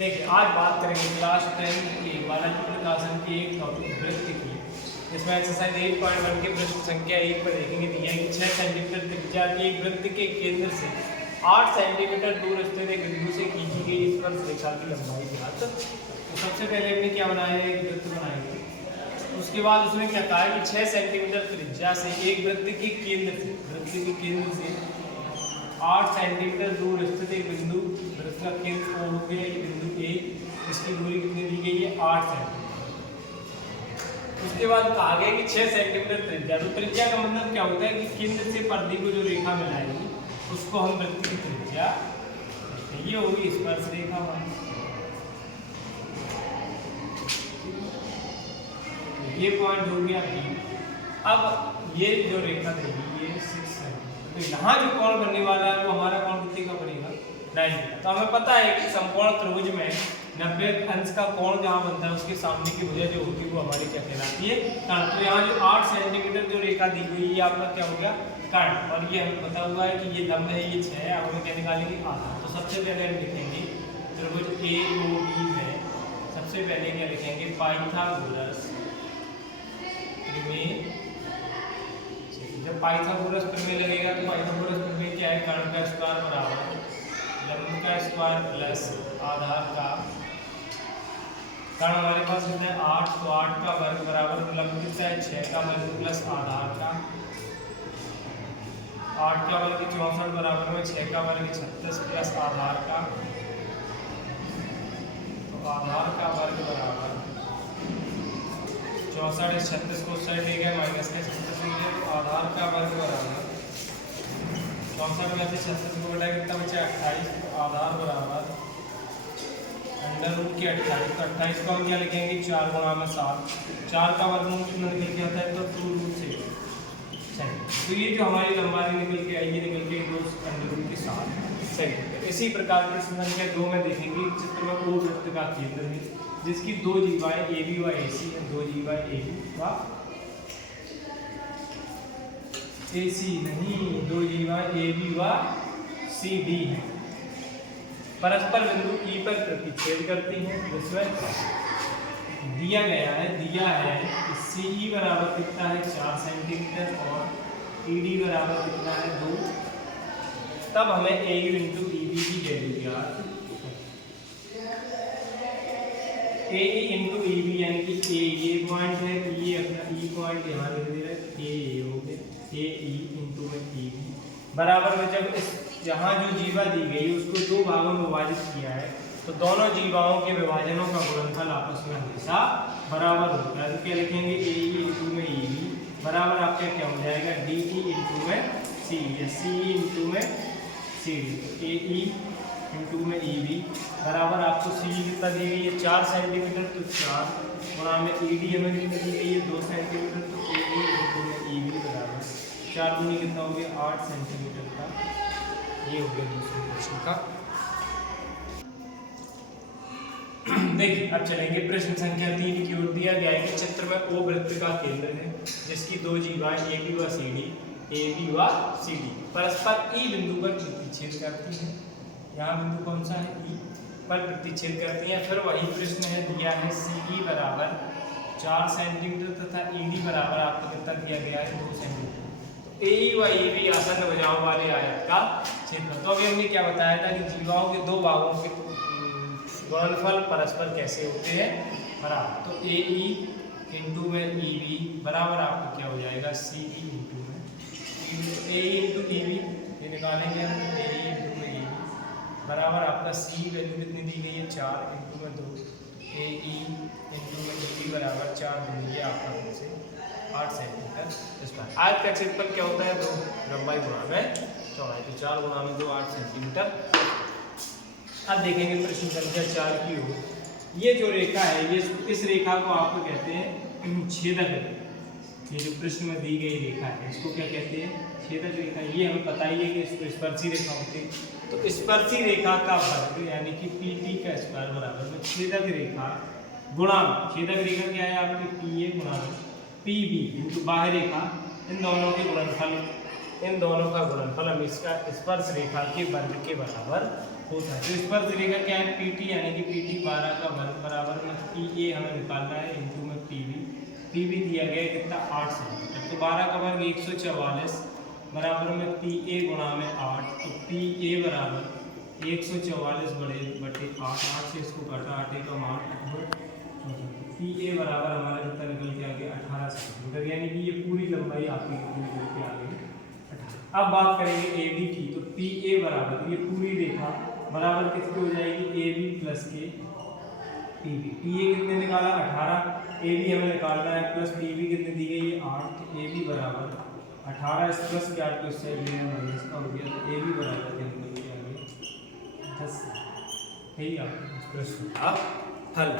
देखिए आज बात करेंगे क्लास 10 के बालाजी प्रकाशन के एक टॉपिक वृत्त की। इसमें एक्सरसाइज 8.1 के प्रश्न संख्या 1 पर देखेंगे दिया है कि 6 सेंटीमीटर त्रिज्या के एक वृत्त के केंद्र से 8 सेंटीमीटर दूर स्थित एक बिंदु से खींची गई स्पर्श रेखा की लंबाई ज्ञात। तो सबसे पहले हमने क्या बनाया है, एक वृत्त बनाएंगे। उसके बाद उसमें क्या कहा है कि 6 सेंटीमीटर त्रिज्या से एक वृत्त के केंद्र से 8 सेंटीमीटर दूर स्थित एक बिंदु, वृत्त का केंद्र O हो गया, ये बिंदु A, इसकी दूरी कितनी दी गई है 8 सेंटीमीटर। उसके बाद कहा गया कि 6 सेंटीमीटर त्रिज्या। तो त्रिज्या का मतलब क्या होता है कि केंद्र से परिधि को जो रेखा मिलाएगी उसको हम वृत्त की त्रिज्या, ये होगी स्पर्श रेखा। ये पॉइंट हो गया B। अब ये जो रेखा देगी ये 6 है, तो यहाँ जो कोण बनने वाला है वो हमारा कोण कितने का बनेगा 90। तो हमें पता है कि समकोण त्रिभुज में 90 अंश का कोण जहाँ बनता है उसके सामने की भुजा जो होती है वो हमारी क्या कहलाती है, कर्ण। तो यहाँ जो 8 सेंटीमीटर जो रेखा दी गई ये आपका क्या हो गया कर्ण, और ये हमें पता हुआ है कि ये लंब है, ये 6 है। अब हमें क्या निकालेंगे आधा। तो सबसे पहले हम लिखेंगे त्रिभुज AOB में सबसे पहले क्या लिखेंगे पाइथागोरस प्रमेय। जब पाइथागोरस प्रमेय लगेगा तो पाइथागोरस प्रमेय क्या है, कर्ण का स्क्वायर बराबर लंब का स्क्वायर प्लस आधार का, कर्ण हमारे पास कितना है 8, तो 8 का वर्ग बराबर लंब कितना है 6 का वर्ग प्लस आधार का, 8 का वर्ग 64 बराबर में 6 का वर्ग 36 प्लस आधार का, तो आधार का वर्ग बराबर 64 36 को साइड ले गया माइनस का 36 ले गया, तो आधार का वर्ग बराबर 64 में से 36 को घटाया कितना बचा 28, तो आधार बराबर अंडर रूट के 28। तो 28 को हम क्या लिखेंगे 4 गुणा में 7, 4 का वर्गमूल कितना निकल के आता है तो 2 रूट से। तो ये जो हमारी लंबाई निकल के आई, ये निकल के 2 अंडर रूट के 7 सही। इसी प्रकार प्रश्न संख्या 2 में देखेंगे चित्र में O वृत्त का केंद्र है जिसकी 2 जीवाएं AB व AC है, 2 जीवाएं AB व AC नहीं, 2 जीवाएं AB व CD है, परस्पर बिंदु E पर प्रतिच्छेद करती हैं। जिसमें दिया है कि CE बराबर कितना है 4 सेंटीमीटर और ED बराबर कितना है 2। तब हमें AU इंटू EB की वैल्यू ज्ञात, AE इंटू EB यानी कि A ये पॉइंट है, ये अपना E पॉइंट यहाँ लिख दे रहा है, A हो गया AE इंटू में EB बराबर में जब इस जहाँ जो जीवा दी गई उसको 2 भागों में विभाजित किया है तो दोनों जीवाओं के विभाजनों का गुणनफल आपस में हमेशा बराबर होता है। तो क्या लिखेंगे AE इंटू में EB बराबर आपका क्या हो जाएगा DE इंटू में CE, CE इंटू में CD। तो AE इंटू में EB बराबर आपको CE कितना दी गई है 4 सेंटीमीटर, तो 4 गुणा में ED हमें कितनी दी गई है 2 सेंटीमीटर, तो AE इंटू में EB बराबर 4 दूनी कितना हो गया 8 सेंटीमीटर का। ये हो गया दूसरे प्रश्न का। देखिए अब चलेंगे प्रश्न संख्या 3 की ओर। दिया गया है कि चित्र में O वृत्त का केंद्र है जिसकी 2 जीवाएं AB व CD परस्पर E बिंदु पर प्रतिच्छेद करती हैं। यहाँ बिंदु कौन सा है E पर प्रतिच्छेद करती हैं। फिर वही प्रश्न है, दिया है CE बराबर 4 सेंटीमीटर तथा ED बराबर आपको कितना दिया गया है 2 सेंटीमीटर। AE व EB आसन्न भुजाओं वाले आयत का क्षेत्रफल। तो अभी हमने क्या बताया था कि जीवाओं के 2 भागों के गुणनफल परस्पर कैसे होते हैं बराबर। तो AE इंटू में EB बराबर आपको क्या हो जाएगा CE इंटू में AE इंटू EB, ये निकालेंगे हम AE इंटू में EB बराबर आपका CE वैल्यू कितनी दी गई है 4 इंटू में 2, AE इंटू में EB बराबर 4 दूनी आपका से 8 सेंटीमीटर स्क्वायर। आयत का क्षेत्रफल क्या होता है 2 लंबाई गुणा में चौड़ाई, तो 4 गुणा में 2 8 सेंटीमीटर। अब देखेंगे प्रश्न संख्या 4 की ओर। ये जो रेखा है ये इस रेखा को आपको कहते हैं छेदक रेखा। ये जो प्रश्न में दी गई रेखा है इसको क्या कहते हैं छेदक रेखा। ये हमें पता ही है कि इसको स्पर्शी रेखा होती है। तो स्पर्शी रेखा का वर्ग यानी कि PT का स्क्वायर बराबर में छेदक रेखा गुणा, छेदक रेखा क्या है आपकी PA गुणा PB इंटू बाह्य रेखा, इन दोनों के गुणनफल, इन दोनों का गुणनफल हम इसका स्पर्श रेखा के वर्ग के बराबर होता है। तो स्पर्श रेखा क्या है PT यानी कि PT 12 का वर्ग बराबर में पी ए हमें निकालना है इंटू में पी बी दिया गया है कितना 8 सेंटीमीटर। तो 12 का वर्ग 144 बराबर में पी ए गुणा में 8, तो पी ए बराबर 144 बटे 8 से इसको काटा 8 का मान पी ए बराबर हमारा कितना निकल के आ गया 18 सेंटीमीटर, यानी कि ये पूरी लंबाई आपकी कितनी निकल के आ गई 18। अब बात करेंगे ए बी की, तो पी ए बराबर ये पूरी रेखा बराबर किसकी हो जाएगी ए बी प्लस के पी बी। पी ए कितने निकाला 18, ए बी हमें निकालना है प्लस पी बी कितने दी गई है 8, तो ए बी बराबर 18 इस प्लस के 8 को इससे माइनस का हो गया, तो ए बी बराबर निकल के आ गया 10। यही आपका प्रश्न अब हल।